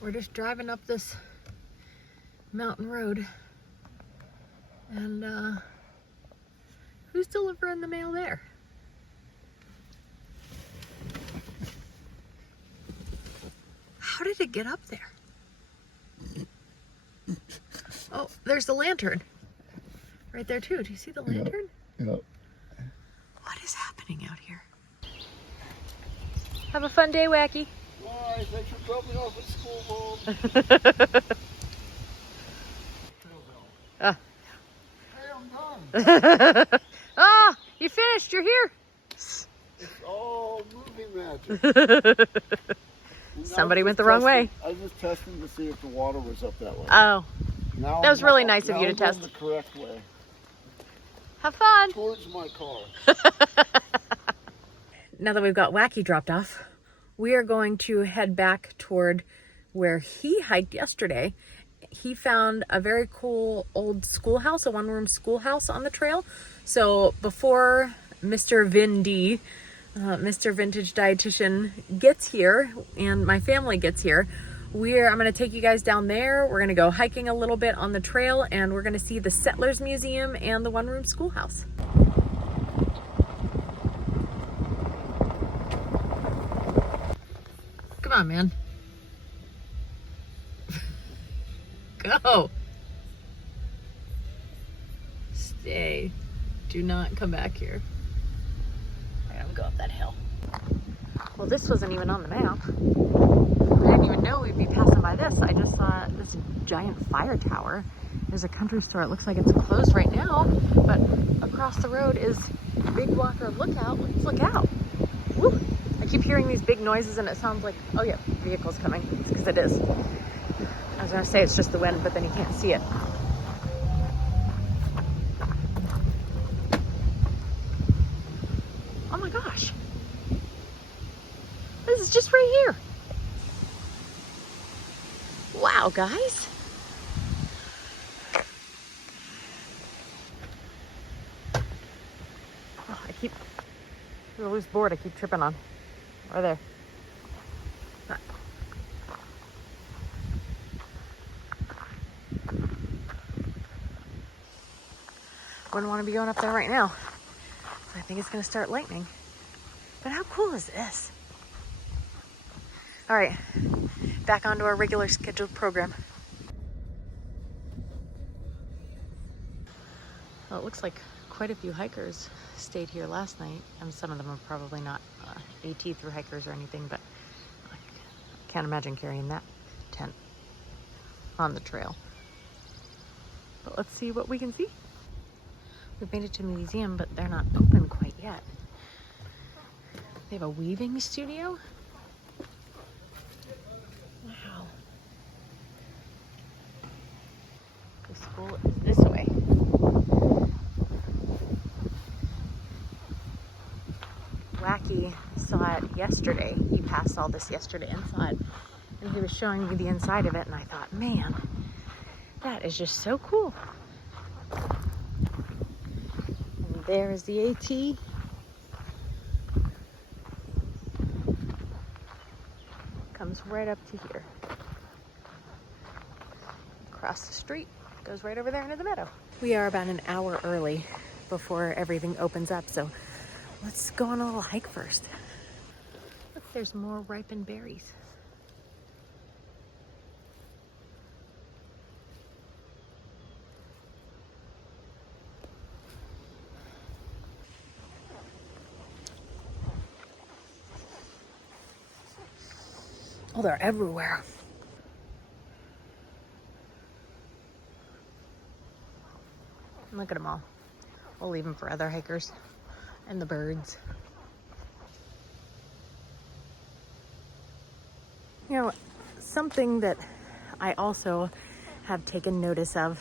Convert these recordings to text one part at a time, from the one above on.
We're just driving up this mountain road. And who's delivering the mail there? How did it get up there? Oh, there's the lantern. Right there too. Do you see the lantern? Yep. What is happening out here? Have a fun day, Wacky. Bye. Thanks for dropping off at school, Mom. Hey, I'm done. Ah, you finished. You're here. It's all movie magic. Somebody went the wrong way. I was just testing to see if the water was up that way. Oh, Now that was really nice of you to going test. the correct way. Have fun. Towards my car. Now that we've got Wacky dropped off, we are going to head back toward where he hiked yesterday. He found a very cool old schoolhouse, a one-room schoolhouse on the trail. So before Mr. Vin D, Mr. Vintage Dietitian gets here and my family gets here, I'm going to take you guys down there. We're going to go hiking a little bit on the trail and we're going to see the Settlers Museum and the one-room schoolhouse. Come on, man. Go. Stay. Do not come back here. All right, I'm gonna go up that hill. Well, this wasn't even on the map. I didn't even know we'd be passing by this. I just saw this giant fire tower. There's a country store. It looks like it's closed right now, but across the road is Big Walker Lookout. Let's look out. Woo. I keep hearing these big noises and it sounds like, oh yeah, vehicle's coming. It's because it is. I was gonna say it's just the wind, but then you can't see it. Oh my gosh. This is just right here. Wow, guys. Oh, there's a loose board I keep tripping on. Right there. Wouldn't want to be going up there right now. So I think it's going to start lightning. But how cool is this? All right, back onto our regular scheduled program. Well, it looks like quite a few hikers stayed here last night, and some of them are probably not AT through hikers or anything, but I can't imagine carrying that tent on the trail. But let's see what we can see. We've made it to the museum, but they're not open quite yet. They have a weaving studio. Wow. The school is this way. Wacky saw it yesterday. He passed all this yesterday and saw it. And he was showing me the inside of it, and I thought, man, that is just so cool. And there's the AT. Comes right up to here. Across the street, goes right over there into the meadow. We are about an hour early before everything opens up, so let's go on a little hike first. Look, there's more ripened berries. Oh, they're everywhere. Look at them all. We'll leave them for other hikers and the birds. You know, something that I also have taken notice of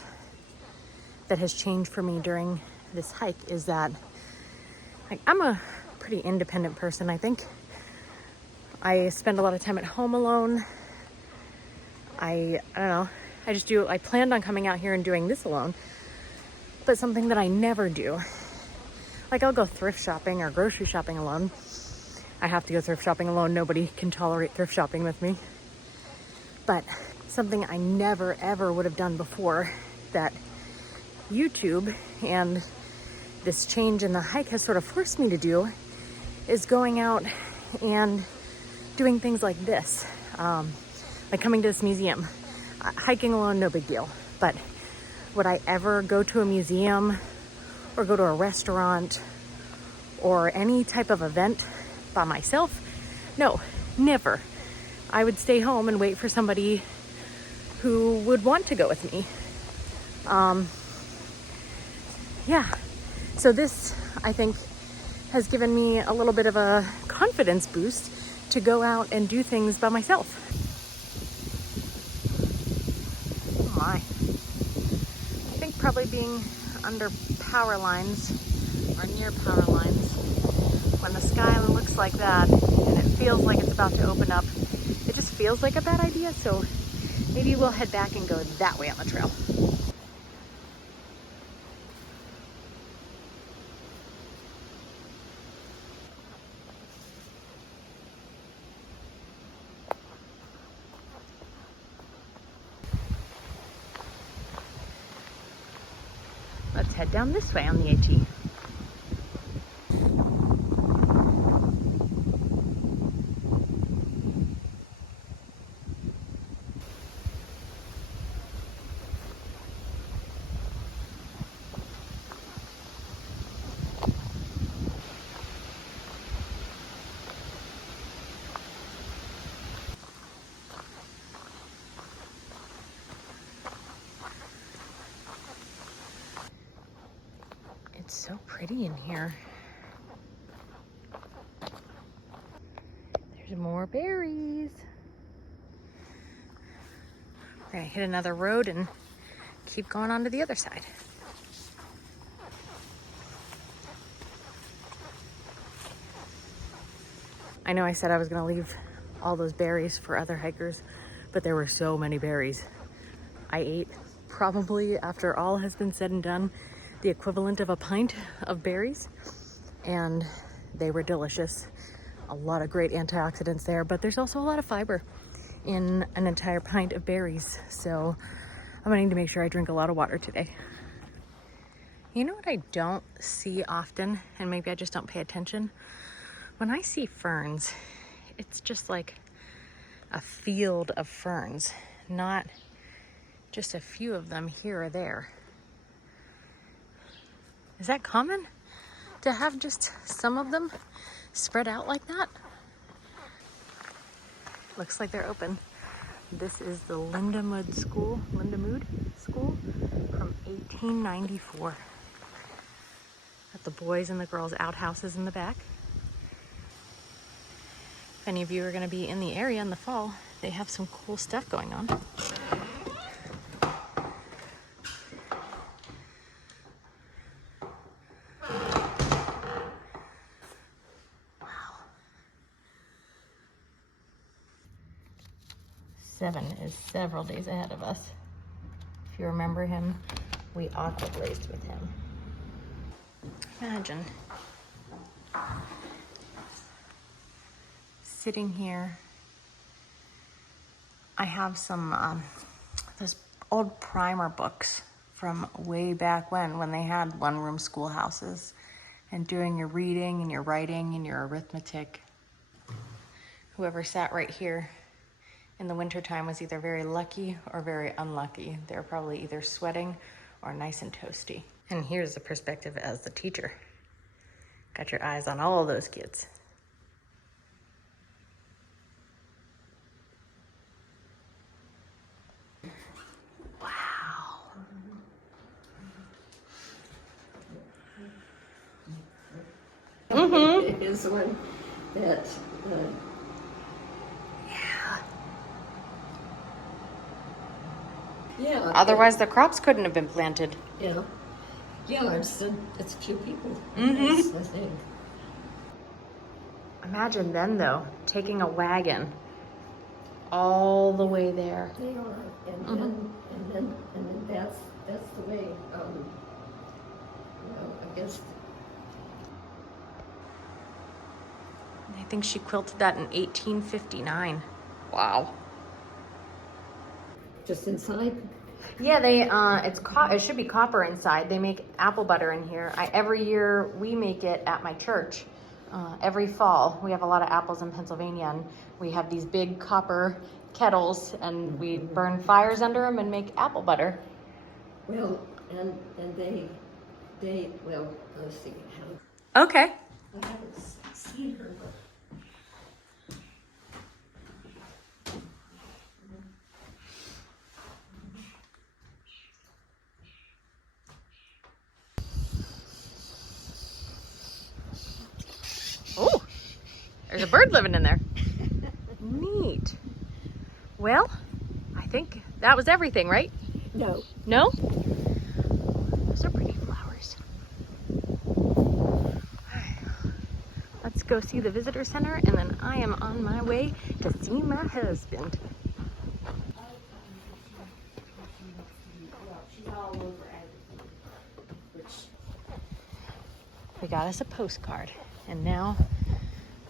that has changed for me during this hike is that I'm a pretty independent person, I think. I spend a lot of time at home alone. I don't know. I planned on coming out here and doing this alone, but something that I never do. Like, I'll go thrift shopping or grocery shopping alone. I have to go thrift shopping alone. Nobody can tolerate thrift shopping with me. but something I never ever would have done before that YouTube and this change in the hike has sort of forced me to do is going out and doing things like this, like coming to this museum. Hiking alone, no big deal, but would I ever go to a museum or go to a restaurant or any type of event by myself? No, never. I would stay home and wait for somebody who would want to go with me. Yeah, so this, I think, has given me a little bit of a confidence boost to go out and do things by myself. Oh my. I think probably being under power lines or near power lines, when the sky looks like that and it feels like it's about to open up, it just feels like a bad idea. So maybe we'll head back and go that way on the trail. Let's head down this way on the AT. It's so pretty in here. There's more berries. We're gonna hit another road and keep going on to the other side. I know I said I was gonna leave all those berries for other hikers, but there were so many berries. I ate probably, after all has been said and done, the equivalent of a pint of berries, and they were delicious. A lot of great antioxidants there, but there's also a lot of fiber in an entire pint of berries. So I'm gonna need to make sure I drink a lot of water today. You know what I don't see often, and maybe I just don't pay attention? When I see ferns, it's just like a field of ferns, not just a few of them here or there. Is that common to have just some of them spread out like that? Looks like they're open. This is the Lindamood School from 1894. Got the boys and the girls' outhouses in the back. If any of you are going to be in the area in the fall, they have some cool stuff going on. Wow. 7 is several days ahead of us. If you remember him, we aqua blazed with him. Imagine sitting here. I have some those old primer books from way back when they had one-room schoolhouses, and doing your reading and your writing and your arithmetic. Whoever sat right here in the wintertime was either very lucky or very unlucky. They were probably either sweating or nice and toasty. And here's the perspective as the teacher. Got your eyes on all those kids. Wow. It is one that yeah. Otherwise the crops couldn't have been planted. Yeah. Yeah, it's a few people. Mhm. I think. Imagine then though, taking a wagon all the way there. They are, and then that's the way. I guess. I think she quilted that in 1859. Wow. just inside? Yeah, it should be copper inside. They make apple butter in here. Every year we make it at my church. Every fall, we have a lot of apples in Pennsylvania, and we have these big copper kettles, and we burn fires under them and make apple butter. Well, and they well, let's see Okay. how. I haven't seen her, but. Oh, there's a bird living in there. Neat. Well, I think that was everything, right? No. No? Those are pretty flowers. Let's go see the visitor center, and then I am on my way to see my husband. We got us a postcard, and now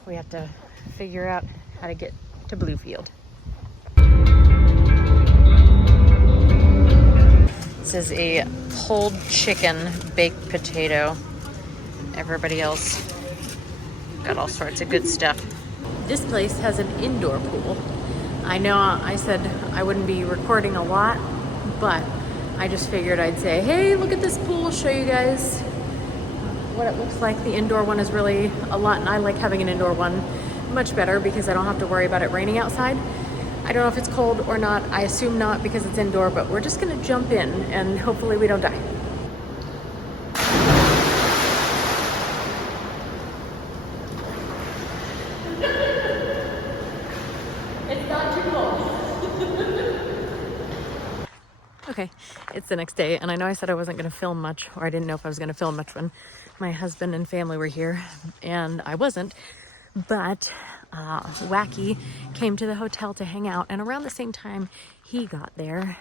we have to figure out how to get to Bluefield. This is a pulled chicken baked potato. Everybody else got all sorts of good stuff. This place has an indoor pool. I know I said I wouldn't be recording a lot, but I just figured I'd say, hey, look at this pool, show you guys what it looks like. The indoor one is really a lot, and I like having an indoor one much better because I don't have to worry about it raining outside. I don't know if it's cold or not. I assume not because it's indoor, but we're just gonna jump in and hopefully we don't die. It's not too cold. Okay, it's the next day, and I know I said I wasn't gonna film much, or I didn't know if I was gonna film much when my husband and family were here, and I wasn't, but Wacky came to the hotel to hang out, and around the same time he got there,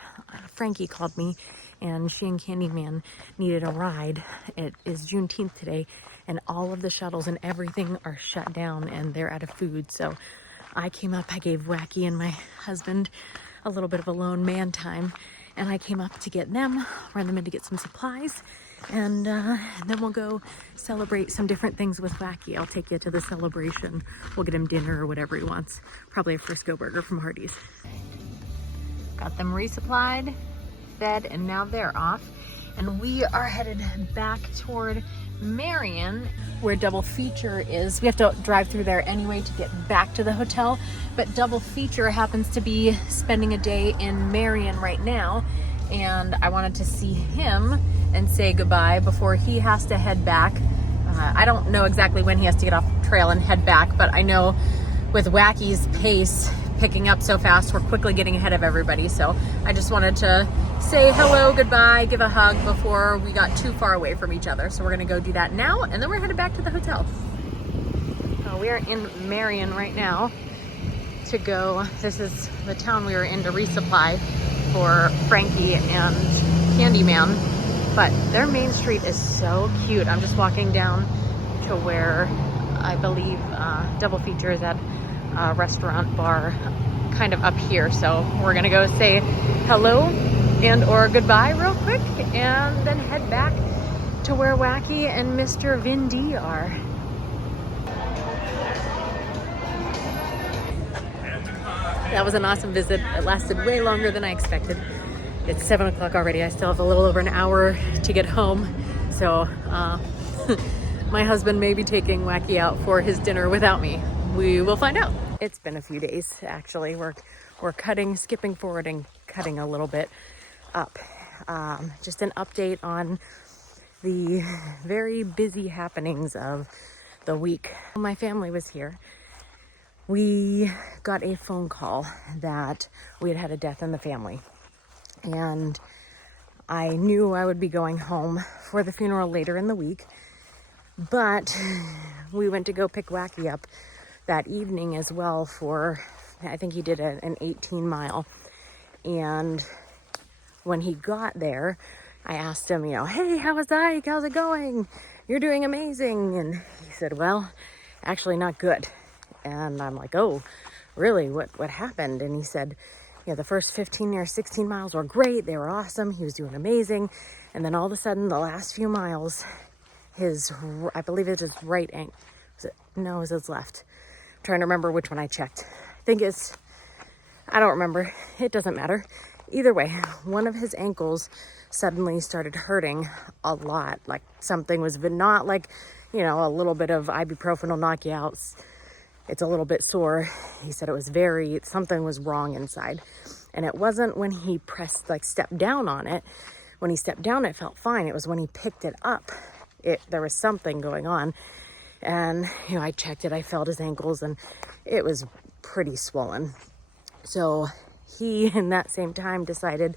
Frankie called me, and she and Candyman needed a ride. It is Juneteenth today, and all of the shuttles and everything are shut down, and they're out of food, so I came up, I gave Wacky and my husband a little bit of alone man time, and I came up to get them, run them in to get some supplies, and then we'll go celebrate some different things with Wacky. I'll take you to the celebration. We'll get him dinner or whatever he wants. Probably a Frisco burger from Hardee's. Got them resupplied, fed, and now they're off. And we are headed back toward Marion, where Double Feature is. We have to drive through there anyway to get back to the hotel, but Double Feature happens to be spending a day in Marion right now, and I wanted to see him and say goodbye before he has to head back. I don't know exactly when he has to get off the trail and head back, but I know with Wacky's pace picking up so fast, we're quickly getting ahead of everybody. So I just wanted to say hello, goodbye, give a hug before we got too far away from each other. So we're gonna go do that now, and then we're headed back to the hotel. We are in Marion right now to go. This is the town we were in to resupply for Frankie and Candyman, but their main street is so cute. I'm just walking down to where I believe Double Feature is at a restaurant bar kind of up here. So we're gonna go say hello and or goodbye real quick, and then head back to where Wacky and Mr. Vin D are. That was an awesome visit. It lasted way longer than I expected. It's 7 o'clock already. I still have a little over an hour to get home. So my husband may be taking Wacky out for his dinner without me. We will find out. It's been a few days, actually. We're cutting, skipping forward and cutting a little bit up. Just an update on the very busy happenings of the week. My family was here. We got a phone call that we had had a death in the family, and I knew I would be going home for the funeral later in the week, but we went to go pick Wacky up that evening as well for, I think he did an 18-mile, and when he got there, I asked him, hey, how was Ike? How's it going? You're doing amazing. And he said, well, actually not good. And I'm like, oh, really? What happened? And he said Yeah, the first 15 or 16 miles were great. They were awesome. He was doing amazing. And then all of a sudden, the last few miles, I believe it's his right ankle. No, it was his left. I'm trying to remember which one I checked. I don't remember. It doesn't matter. Either way, one of his ankles suddenly started hurting a lot. Like something was not like, a little bit of ibuprofen will knock you out. It's a little bit sore. He said something was wrong inside. And it wasn't when he stepped down on it. When he stepped down, it felt fine. It was when he picked it up, there was something going on. And, I checked it. I felt his ankles and it was pretty swollen. So he, in that same time, decided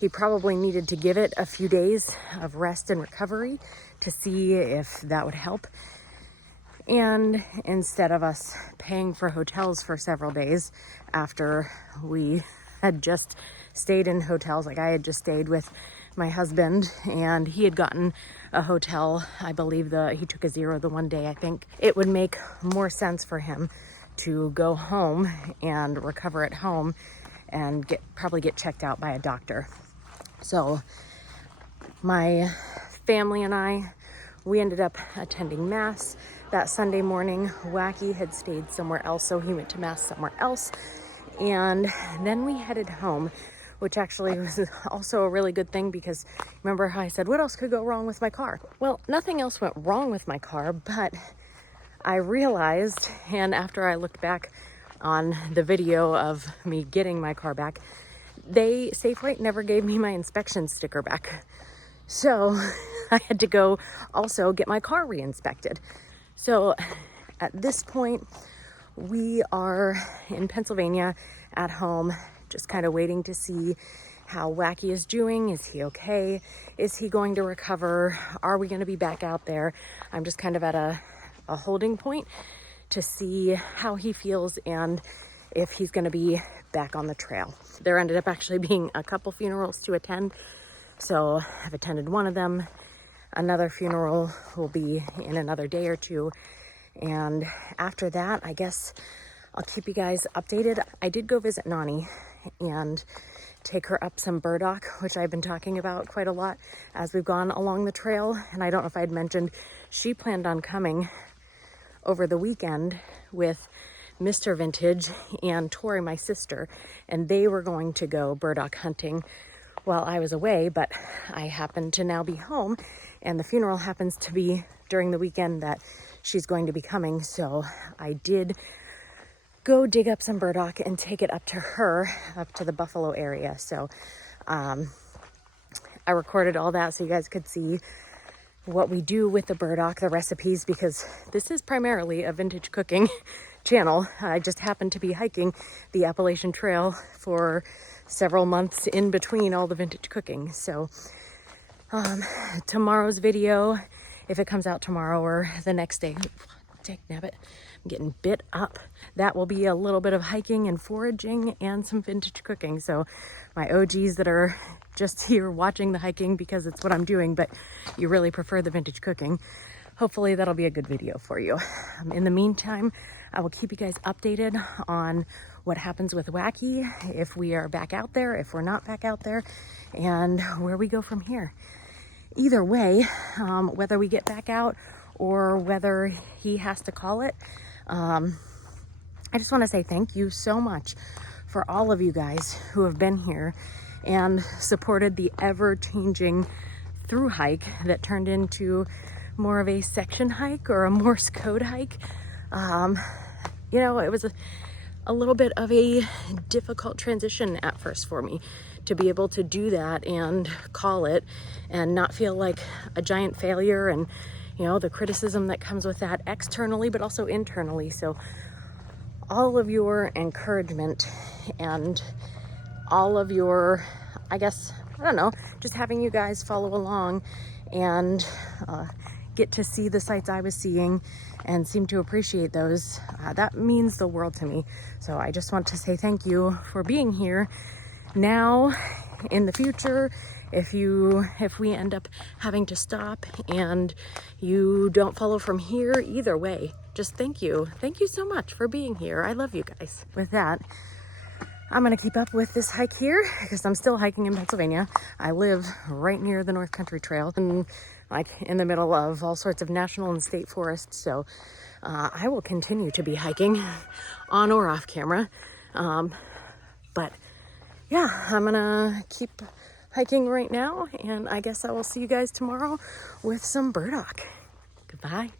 he probably needed to give it a few days of rest and recovery to see if that would help. And instead of us paying for hotels for several days after we had just stayed in hotels, like I had just stayed with my husband and he had gotten a hotel, I believe he took a 0 the one day, I think. It would make more sense for him to go home and recover at home and probably get checked out by a doctor. So my family and we ended up attending Mass that Sunday morning. Wacky had stayed somewhere else, so he went to Mass somewhere else. And then we headed home, which actually was also a really good thing because remember how I said, what else could go wrong with my car? Well, nothing else went wrong with my car, but I realized, and after I looked back on the video of me getting my car back, Safeway never gave me my inspection sticker back. So I had to go also get my car re-inspected. So at this point, we are in Pennsylvania at home, just kind of waiting to see how Wacky is doing. Is he okay? Is he going to recover? Are we going to be back out there? I'm just kind of at a holding point to see how he feels and if he's going to be back on the trail. There ended up actually being a couple funerals to attend. So I've attended one of them. Another funeral will be in another day or two. And after that, I guess I'll keep you guys updated. I did go visit Nani and take her up some burdock, which I've been talking about quite a lot as we've gone along the trail. And I don't know if I'd mentioned, she planned on coming over the weekend with Mr. Vintage and Tori, my sister, and they were going to go burdock hunting while I was away, but I happen to now be home and the funeral happens to be during the weekend that she's going to be coming. So I did go dig up some burdock and take it up to her, up to the Buffalo area. So I recorded all that so you guys could see what we do with the burdock, the recipes, because this is primarily a vintage cooking channel. I just happened to be hiking the Appalachian Trail for several months in between all the vintage cooking. So tomorrow's video, if it comes out tomorrow or the next day, dagnabbit, I'm getting bit up. That will be a little bit of hiking and foraging and some vintage cooking. So my OGs that are just here watching the hiking because it's what I'm doing, but you really prefer the vintage cooking, hopefully that'll be a good video for you. In the meantime, I will keep you guys updated on what happens with Wacky, if we are back out there, if we're not back out there, and where we go from here. Either way, whether we get back out or whether he has to call it, I just want to say thank you so much for all of you guys who have been here and supported the ever-changing through hike that turned into more of a section hike or a Morse code hike. It was a little bit of a difficult transition at first for me to be able to do that and call it and not feel like a giant failure and, the criticism that comes with that externally, but also internally. So all of your encouragement and all of your, just having you guys follow along and get to see the sights I was seeing and seem to appreciate those, that means the world to me. So I just want to say thank you for being here. Now, in the future, if we end up having to stop and you don't follow from here, either way, just thank you. Thank you so much for being here. I love you guys. With that, I'm gonna keep up with this hike here because I'm still hiking in Pennsylvania. I live right near the North Country Trail and like in the middle of all sorts of national and state forests. So I will continue to be hiking on or off camera. But yeah, I'm gonna keep hiking right now, and I guess I will see you guys tomorrow with some burdock. Goodbye.